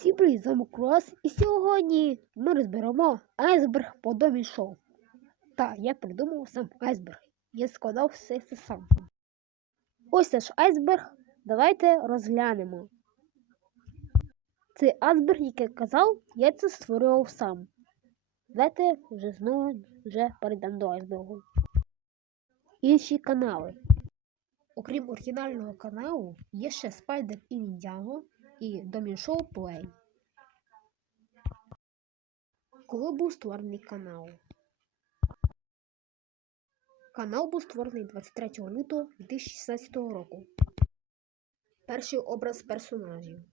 Всім привіт, з вами і сьогодні ми розберемо айсберг по домі шоу. Та, я придумав сам айсберг. Я складав все це сам. Ось наш айсберг. Давайте розглянемо. Цей айсберг, як я казав, я це створював сам. Давайте вже знову вже перейдемо до айсбергу. Інші канали. Окрім оригінального каналу, є ще Spider і Ninjago і Домішоу Play. Коли був створений канал? Канал був створений 23 лютого 2016 року. Перший образ персонажів.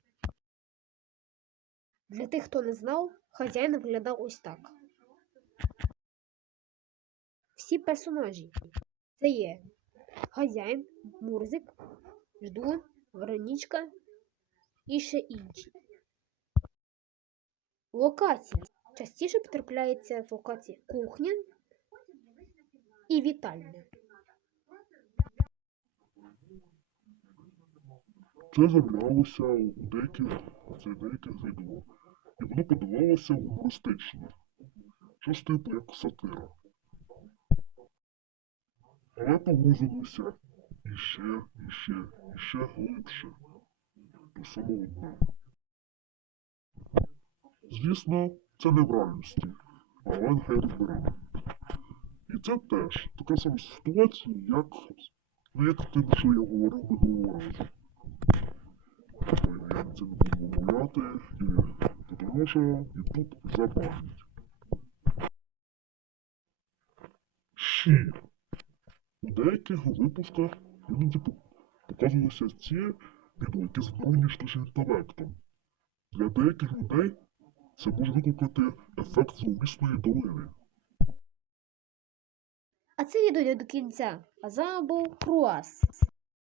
Для тих, хто не знав, хазяїн виглядав ось так. Всі персонажі. Це є хазяїн, Мурзик, Ждун, Веронічка і ще інші. Локації. Частіше потрапляється в локації кухня і вітальня. Це з'являлося у деяких, це деяких відео, і воно подавалося гумористично, щось типу як сатира. Але погрузилося іще, іще, іще глибше до. Звісно, це не в реальності, але розберемо. І це теж така сама ситуація, як, ну, як тим, що я говорив минулого разу. Я це не буду вимовляти, і тому що YouTube забанить. Ще. У деяких випусках іноді по- показувалися ці відео, які збройні штучним інтелектом. Для деяких людей це може викликати ефект зловісної долини. А це відео до кінця. А забув був Круас.